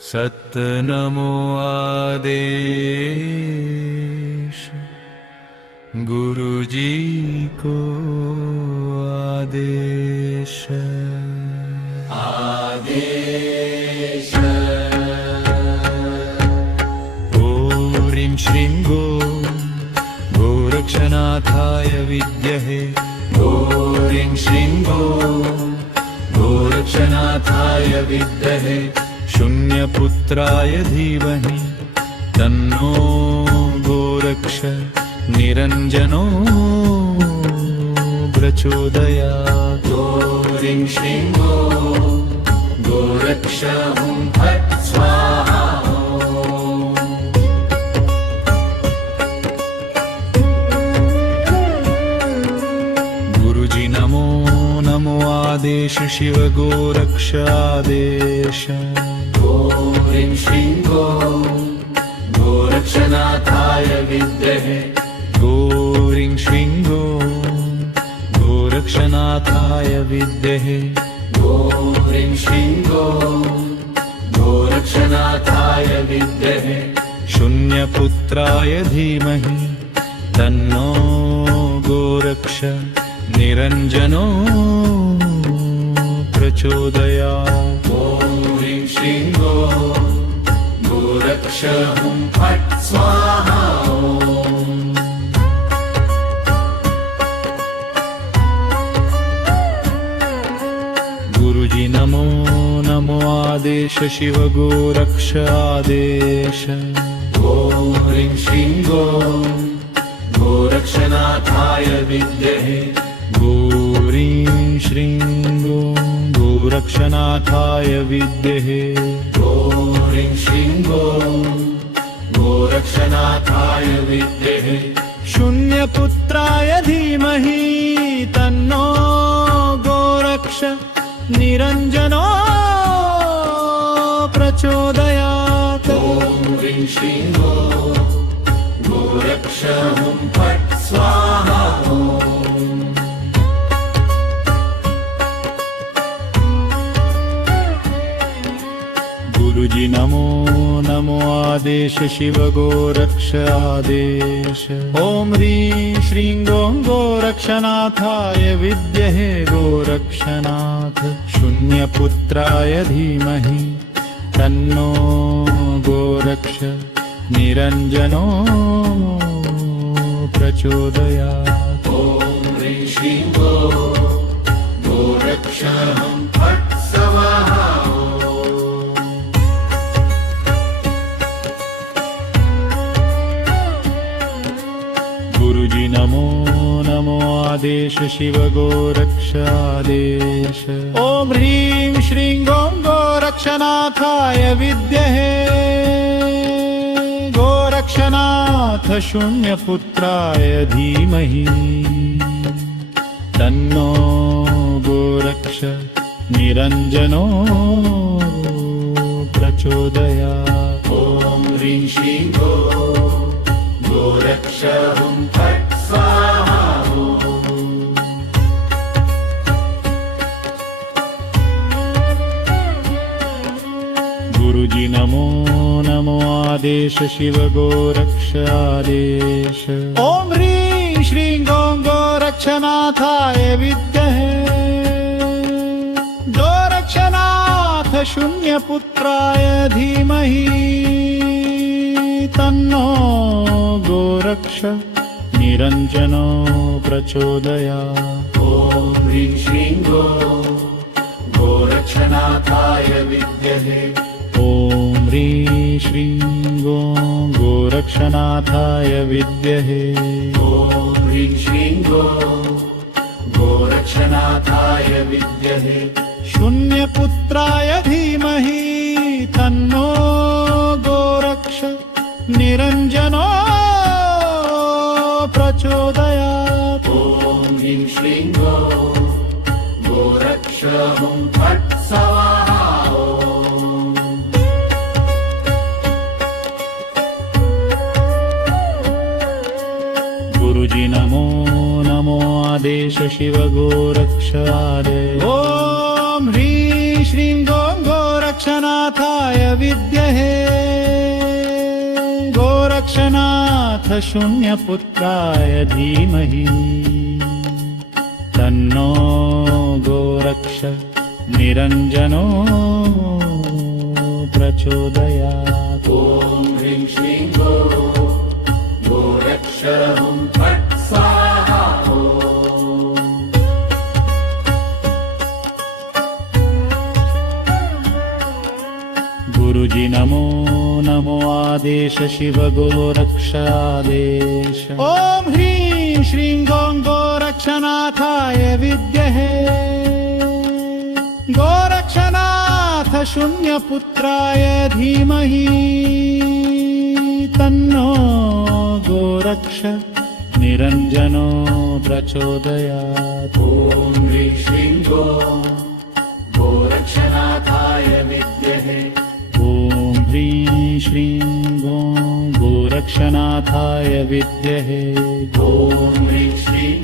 सत नमो आदेश गुरु जी को आदेश आदेश। ॐ ह्रीं श्रीं गोरक्षनाथाय विद्महे ॐ ह्रीं श्रीं गोरक्षनाथाय विद्महे शून्यपुत्राय धीमहि तन्नो गोरक्ष निरञ्जनो प्रचोदयात्। ॐ ह्रीं श्रीं गोरक्ष हुं फट् स्वाहा। गुरुजी नमो नमो आदेश शिव गोरक्ष आदेश। ॐ ह्रीं श्रीं गोरक्षनाथाय विद्महे ॐ ह्रीं श्रीं गोरक्षनाथाय विद्महे ॐ ह्रीं श्रीं गोरक्षनाथाय विद्महे शून्यपुत्राय धीमहि तन्नो गोरक्ष निरञ्जनो प्रचोदयात्। ॐ ह्रीं श्रीं गोरक्ष हुं फट् स्वाहा। गुरुजी नमो नमो आदेश शिव गोरक्ष आदेश। ॐ ह्रीं श्रीं गोरक्षनाथाय विद्महे ॐ ह्रीं श्रीं गोरक्षनाथाय विद्महे ॐ ह्रीं श्रीं गोरक्षनाथाय विद्महे शून्यपुत्राय धीमहि तन्नो गोरक्ष निरञ्जनो प्रचोदयात्। ॐ ह्रीं श्रीं गोरक्ष हुं फट् स्वाहा। गुरुजी नमो नमो आदेश शिव गोरक्ष आदेश। ॐ ह्रीं श्रीं गोरक्षनाथाय विद्महे गोरक्षनाथ शून्यपुत्राय धीमहि तन्नो गोरक्ष निरञ्जनो प्रचोदयात्। ॐ ह्रीं श्रीं गोरक्ष हुं फट् स्वाहा। गुरुजी नमो नमो आदेश शिव गोरक्ष आदेश। ॐ ह्रीं श्रीं गोरक्षनाथाय विद्महे गोरक्षनाथ शून्यपुत्राय धीमहि तन्नो गोरक्ष निरञ्जनो प्रचोदयात्। ॐ ह्रीं श्रीं गोरक्ष हुं फट् स्वाहा। गुरुजी नमो नमो आदेश शिव गोरक्ष आदेश। ॐ ह्रीं श्रीं गोरक्षनाथाय विद्महे गोरक्षनाथ शून्यपुत्राय धीमहि तन्नो गोरक्ष निरञ्जनो प्रचोदयात्। ॐ ह्रीं श्रीं गोरक्षनाथाय विद्महे ॐ ह्रीं श्रीं गोरक्षनाथाय विद्महे ॐ ह्रीं श्रीं गोरक्षनाथाय विद्महे शून्यपुत्राय धीमहि तन्नो गोरक्ष निरञ्जनो प्रचोदयात्। ॐ ह्रीं श्रीं गोरक्ष हुं फट् स्वाहा। गुरुजी नमो नमो आदेश शिव गोरक्ष आदेश। ॐ ह्रीं श्रीं गोरक्षनाथ गोरक्षनाथाय विद्महे गोरक्षनाथ शून्यपुत्राय धीमहि तन्नो गोरक्ष निरञ्जनो प्रचोदयात्। ॐ ह्रीं श्रीं गोरक्ष हुं फट् स्वाहा। गुरुजी नमो नमो आदेश शिव गोरक्षादेश। ॐ ह्रीं श्रीं गोरक्षनाथाय विद्महे गोरक्षनाथ शून्यपुत्राय धीमहि तन्नो गोरक्ष निरञ्जनो प्रचोदयात्। ॐ ह्रीं श्रीं गोरक्षनाथाय विद्महे ॐ ह्रीं श्रीं गोरक्षनाथाय विद्महे ॐ ह्रीं श्रीं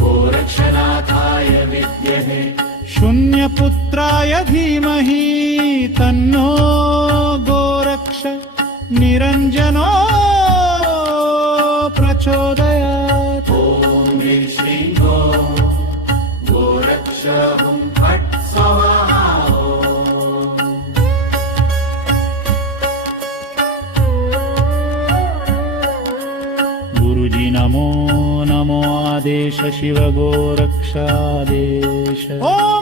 गोरक्षनाथाय विद्महे शून्यपुत्राय धीमहि तन्नो गोरक्ष निरञ्जनो प्रचोदयात्। ॐ ह्रीं श्रीं गोरक्ष हुं फट् स्वाहा। गुरुजी नमो नमो आदेश शिव गोरक्षादेश। ॐ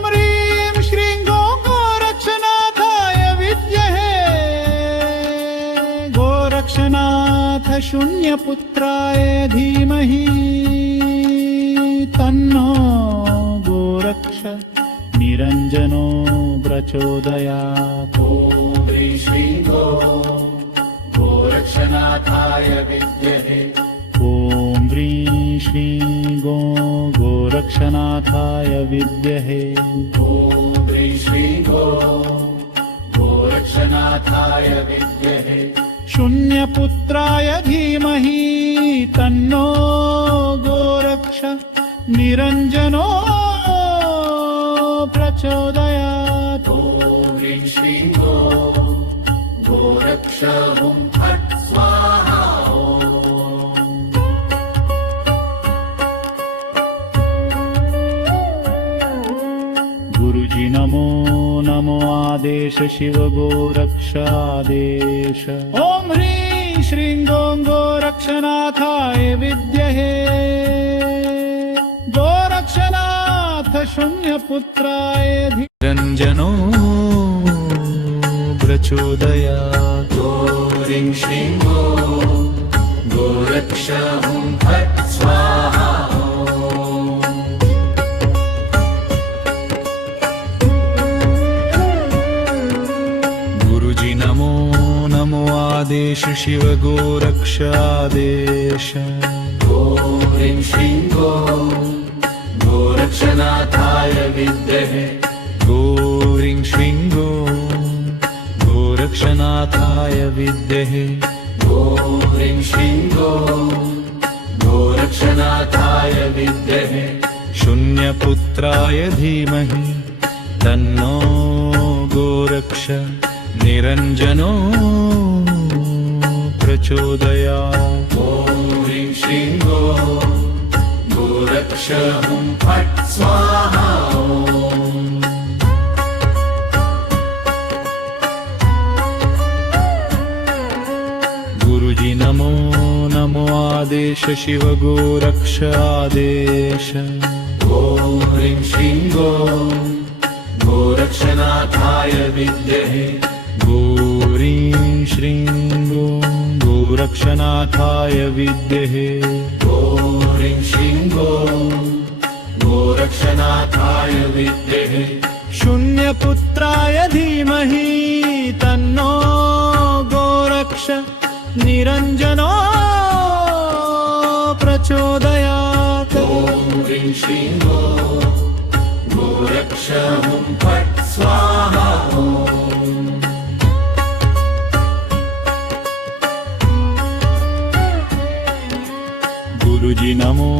ह्रीं श्रीं गोरक्षनाथाय विद्महे गोरक्षनाथ शून्यपुत्राय धीमहि तन्नो गोरक्ष निरञ्जनो प्रचोदयात्। ॐ ह्रीं श्रीं गोरक्षनाथाय विद्महे ॐ ह्रीं श्रीं गोरक्षनाथाय विद्महे ॐ ह्रीं श्रीं गोरक्षनाथाय विद्महे शून्यपुत्राय धीमहि तन्नो गोरक्ष निरञ्जनो प्रचोदयात्। ॐ ह्रीं श्रीं गोरक्ष हुं फट् स्वाहा। गुरुजी नमो नमो आदेश शिव गोरक्षादेश। ॐ ह्रीं श्रीं गोरक्षनाथाय विद्महे गोरक्षनाथ शून्यपुत्राय निरञ्जनो प्रचोदयात्। ॐ ह्रीं श्रीं गोरक्ष हुं फट् स्वाहा। गुरुजी नमो नमो आदेश शिव गोरक्षादेश। ॐ ह्रीं श्रीं गोरक्षनाथाय विद्महे ह्रीं श्रीं गोरक्षनाथाय विद्महे ॐ ह्रीं श्रीं गोरक्षनाथाय विद्महे शून्यपुत्राय धीमहि तन्नो गोरक्ष निरञ्जनो प्रचोदयात्। ॐ ह्रीं श्रीं गोरक्ष हुं फट् स्वाहा। गुरुजी नमो नमो आदेश शिव गोरक्षादेश। ॐ ह्रीं श्रीं गोरक्षनाथाय विद्महे ह्रीं श्रीं गोरक्षनाथाय विद्महे ॐ ह्रीं श्रीं गोरक्षनाथाय विद्महे शून्यपुत्राय धीमहि तन्नो गोरक्ष निरञ्जनो प्रचोदयात्। ॐ ह्रीं श्रीं गोरक्ष हुं फट् स्वाहा। गुरुजी नमो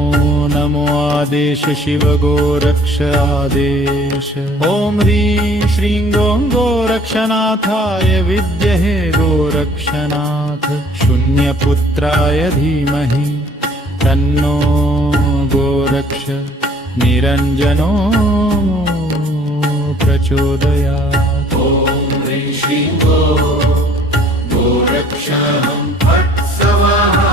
नमो आदेश शिव गोरक्षादेश। ॐ ह्रीं श्रीं गोरक्षनाथाय गोरक्षनाथाय विद्महे गोरक्षनाथ शून्यपुत्राय धीमहि तन्नो गोरक्ष निरञ्जनो प्रचोदयात्। ॐ ह्रीं श्रीं गोरक्षहं फट् स्वाहा।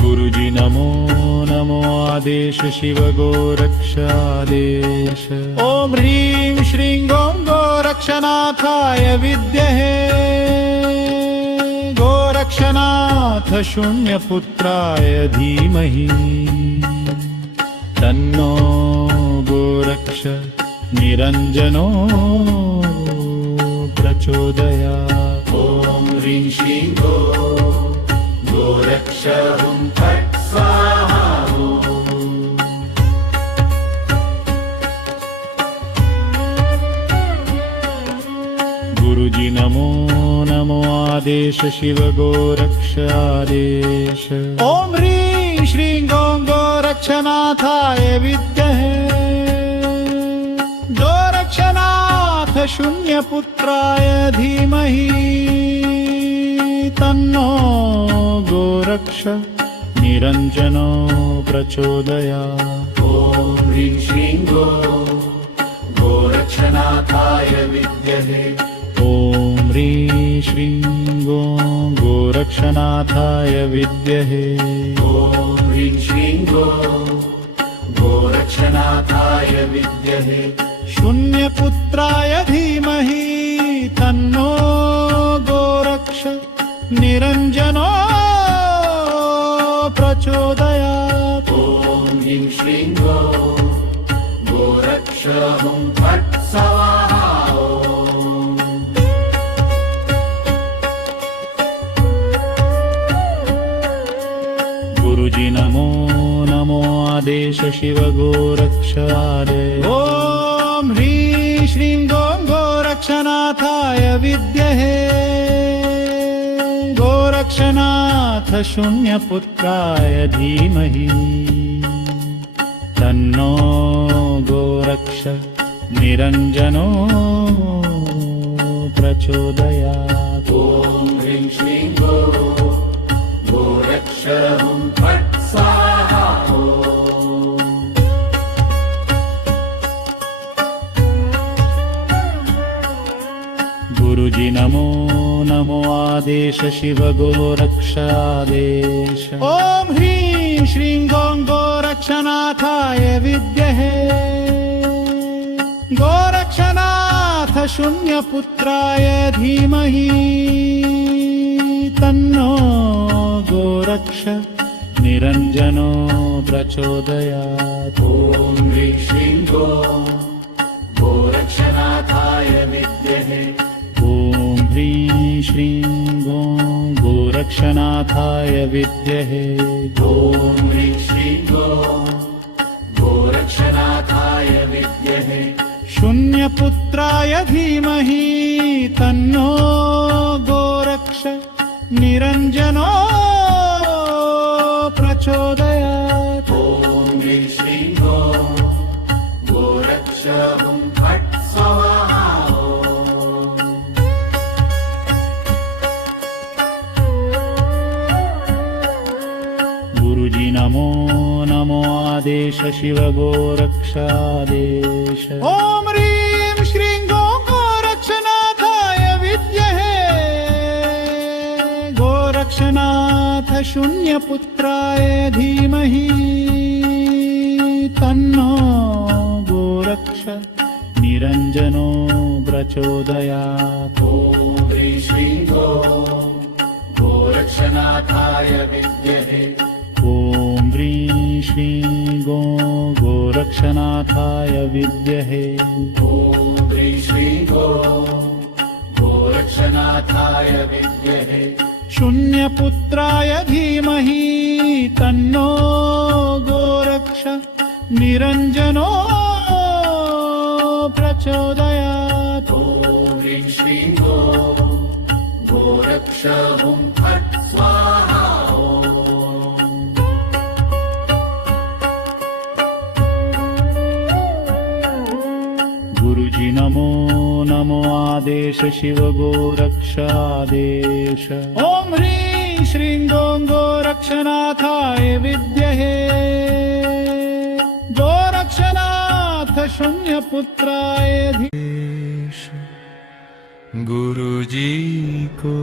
गुरुजी नमो नमो आदेश शिव गोरक्ष आदेश। ॐ ह्रीं श्रीं गोरक्षनाथाय विद्महे गोरक्षनाथ शून्यपुत्राय धीमहि तन्नो गोरक्ष निरञ्जनो प्रचोदयात्। ॐ ह्रीं श्रीं गोरक्षहं फट् स्वाहा। गुरुजी नमो नमो आदेश शिव गोरक्ष आदेश। ॐ ह्रीं श्रीं गोरक्षनाथाय विद्महे गोरक्षनाथ शून्यपुत्राय धीमहि तन्नो गोरक्ष निरञ्जनो प्रचोदयात्। ॐ ह्रीं श्रीं गोरक्षनाथाय विद्महे ॐ ह्रीं श्रीं गोरक्षनाथाय विद्महे ॐ ह्रीं श्रीं गोरक्षनाथाय विद्महे शून्यपुत्राय धीमहि तन्नो गोरक्ष निरञ्जनो प्रचोदयात्। ॐ ह्रीं श्रीं गोरक्षहं फट् स्वाहा। गुरुजी नमो नमो आदेश शिव गोरक्ष आदेश। ॐ ह्रीं श्रीं गोरक्षनाथाय विद्महे गोरक्षनाथ शून्यपुत्राय धीमहि तन्नो गोरक्ष निरञ्जनो प्रचोदयात्। ॐ ह्रीं श्रीं गोरक्षहं फट् स्वाहा। गुरुजी नमो नमो आदेश शिव गोरक्ष आदेश। ॐ ह्रीं श्रीं गोरक्षनाथाय विद्महे गोरक्षनाथ शून्यपुत्राय धीमहि तन्नो गोरक्ष निरञ्जनो प्रचोदयात्। ॐ ह्रीं श्रीं गोरक्षनाथाय विद्महे ॐ ह्रीं श्रीं गोरक्षनाथाय विद्महे ॐ ह्रीं श्रीं गोरक्षनाथाय विद्महे शून्यपुत्राय धीमहि तन्नो गोरक्ष निरञ्जनो प्रचोदयात्। ॐ ह्रीं श्रीं गोरक्षहं फट् स्वाहा। गुरुजी नमो नमो आदेश शिव गोरक्ष आदेश। ॐ ह्रीं श्रीं गोरक्षनाथाय विद्महे गोरक्षनाथ शून्यपुत्राय धीमहि तन्नो गोरक्ष निरञ्जनो प्रचोदयात्। ॐ ह्रीं श्रीं गोरक्षनाथाय विद्महे ॐ ह्रीं श्रीं गोरक्षनाथाय विद्महे ॐ ह्रीं श्रीं गोरक्षनाथाय विद्महे शून्यपुत्राय धीमहि तन्नो गोरक्ष निरञ्जनो प्रचोदयात्। ॐ ह्रीं श्रीं गोरक्षहं फट् स्वाहा। आदेश शिव गोरक्षादेश। ॐ ह्रीं श्रीं गों गोरक्षनाथाय विद्महे गोरक्षनाथ शून्यपुत्राय धीमहि। गुरुजी को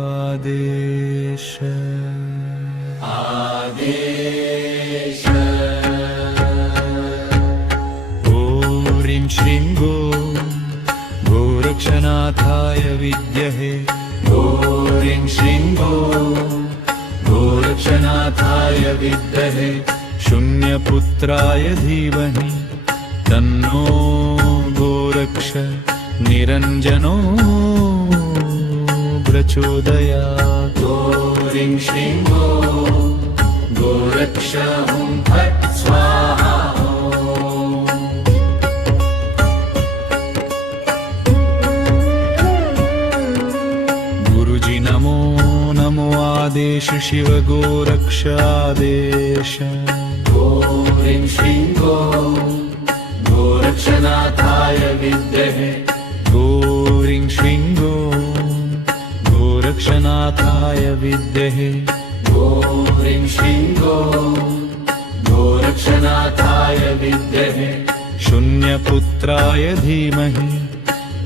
आदेश आदेश। ॐ ह्रीं श्रीं गोरक्षनाथाय विद्महे ॐ ह्रीं श्रीं गोरक्षनाथाय विद्महे शून्यपुत्राय धीमहि तन्नो गोरक्ष निरञ्जनो प्रचोदयात्। ॐ ह्रीं श्रीं गोरक्ष हुं फट् स्वाहा। गुरुजी नमो नमो आदेश शिव गोरक्ष आदेश। ॐ ह्रीं श्रीं गोरक्षनाथाय विद्महे ह्रीं श्रीं गोरक्षनाथाय विद्महे ॐ ह्रीं श्रीं गोरक्षनाथाय विद्महे शून्यपुत्राय धीमहि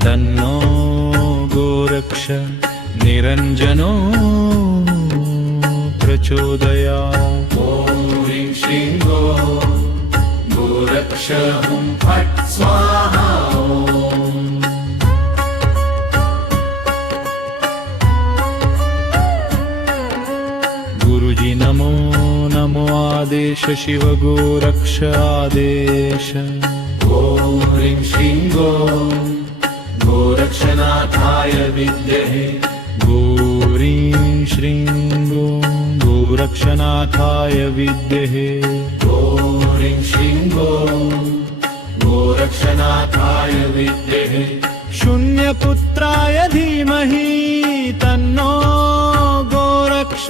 तन्नो गोरक्ष निरञ्जनो प्रचोदयात्। ॐ ह्रीं श्रीं गोरक्ष हुं फट् स्वाहा। गुरुजी नमो नमो आदेश शिव गोरक्ष आदेश। ॐ ह्रीं श्रीं गोरक्षनाथाय विद्महे ह्रीं श्रीं गोरक्षनाथाय विद्महे ॐ ह्रीं श्रीं गोरक्षनाथाय विद्महे शून्यपुत्राय धीमहि तन्नो गोरक्ष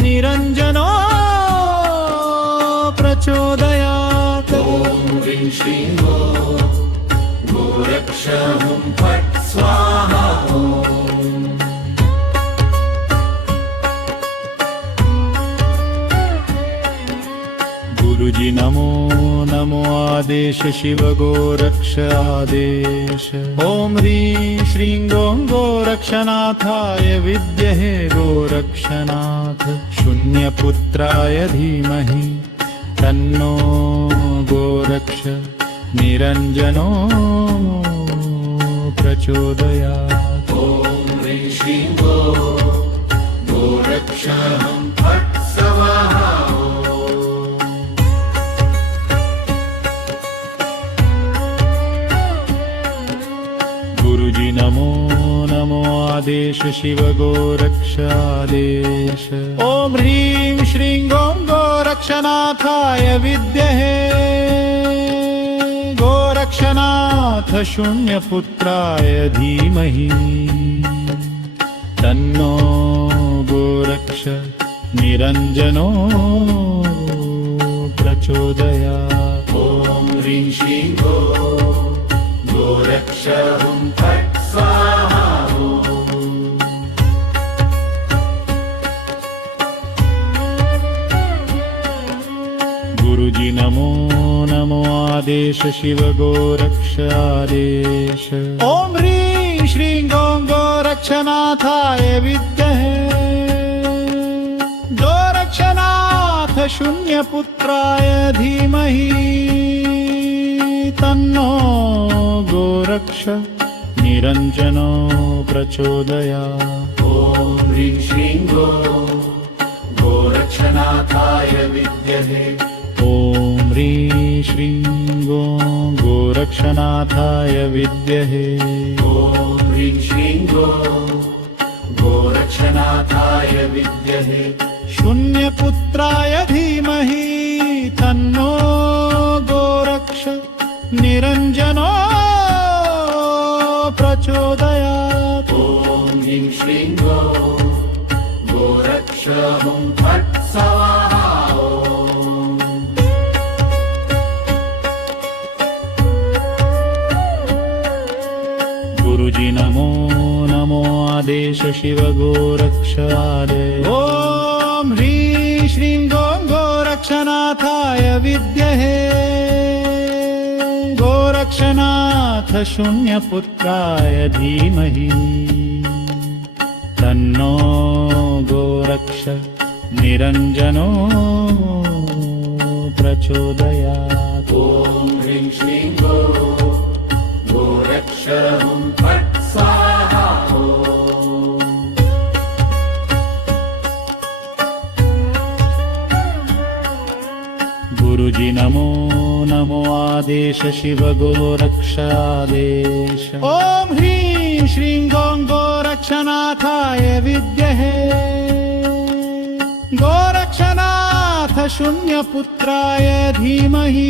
निरञ्जनो प्रचोदयात्। ॐ ह्रीं श्रीं गोरक्ष हुं फट् स्वाहा। गुरुजी नमो नमो आदेश शिव गोरक्ष आदेश। ॐ ह्रीं श्रीं गोरक्षनाथाय विद्महे गोरक्षनाथ शून्यपुत्राय धीमहि तन्नो गोरक्ष निरञ्जनो प्रचोदयात्। ॐ ह्रीं श्रीं गोरक्ष हुं फट् स्वाहा। गुरुजी नमो नमो आदेश शिव गोरक्ष आदेश। ॐ ह्रीं श्रीं गोरक्षनाथाय विद्महे गोरक्षनाथ शून्यपुत्राय धीमहि तन्नो गोरक्ष निरञ्जनो प्रचोदयात्। ॐ ह्रीं श्रीं गोरक्ष हुं फट् स्वाहा। गुरुजी नमो नमो आदेश शिव गोरक्ष आदेश। ॐ ह्रीं श्रीं गोरक्षनाथाय विद्महे गोरक्षनाथ शून्यपुत्राय धीमहि तन्नो गोरक्ष निरञ्जनो प्रचोदयात्। ॐ ह्रीं श्रीं गोरक्षनाथाय विद्महे ॐ ह्रीं श्रीं गोरक्षनाथाय विद्महे ॐ ह्रीं श्रीं गोरक्षनाथाय विद्महे शून्यपुत्राय धीमहि तन्नो गोरक्ष निरञ्जनो प्रचोदयात्। ॐ ह्रीं श्रीं गोरक्ष हुं फट् स्वाहा। शिव गोरक्षादे ॐ ह्रीं श्रीं गोरक्षनाथाय विद्महे गोरक्षनाथ शून्यपुत्राय धीमहि तन्नो गोरक्ष निरञ्जनो प्रचोदयात् ॐ ह्रीं श्रीं गोरक्ष हुं फट् स्वाहा गुरुजी नमो नमो आदेश शिव गोरक्षादेश ॐ ह्रीं श्रीं गोरक्षनाथाय विद्महे गोरक्षनाथ शून्यपुत्राय धीमहि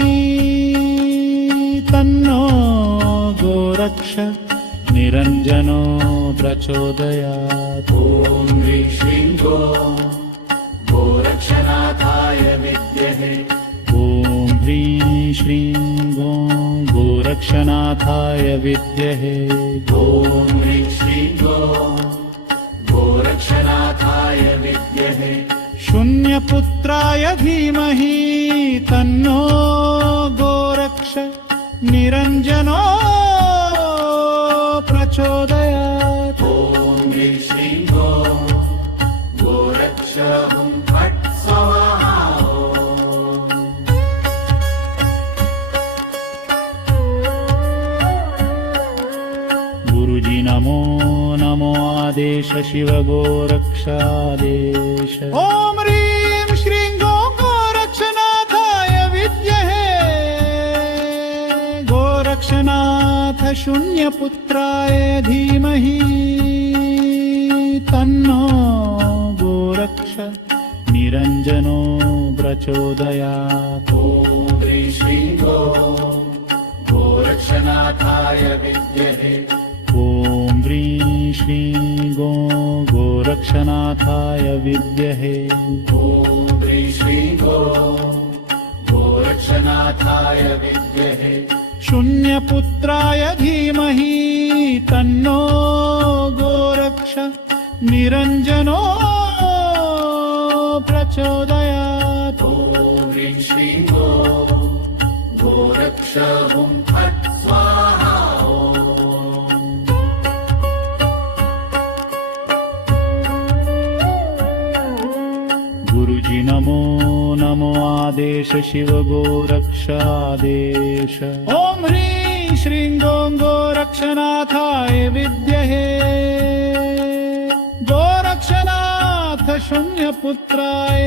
तन्नो गोरक्ष निरञ्जनो प्रचोदयात् ॐ ह्रीं श्रीं गोरक्षनाथाय विद्महे ॐ ह्रीं श्रीं गोरक्षनाथाय विद्महे ॐ ह्रीं श्रीं गोरक्षनाथाय विद्महे शून्यपुत्राय धीमहि तन्नो गोरक्ष निरञ्जनो प्रचोदयात् ॐ ह्रीं श्रीं गोरक्ष हुं फट् स्वाहा गुरुजी नमो नमो आदेश शिव गोरक्षादेश ॐ ह्रीं श्रीं गोरक्षनाथाय विद्महे गोरक्षनाथ शून्यपुत्राय धीमहि तन्नो गोरक्ष निरञ्जनो प्रचोदयात् ॐ ह्रीं श्रीं गोरक्षनाथाय विद्महे ॐ ह्रीं श्रीं गोरक्षनाथाय विद्महे ॐ ह्रीं श्रीं गोरक्षनाथाय विद्महे शून्यपुत्राय धीमहि तन्नो गोरक्ष निरञ्जनो प्रचोदयात् ॐ ह्रीं श्रीं गोरक्ष हुं फट् स्वाहा गुरुजी नमो नमो आदेश शिव गोरक्षादेश ॐ ह्रीं श्रीं गोरक्षनाथाय विद्महे गोरक्षनाथ शून्यपुत्राय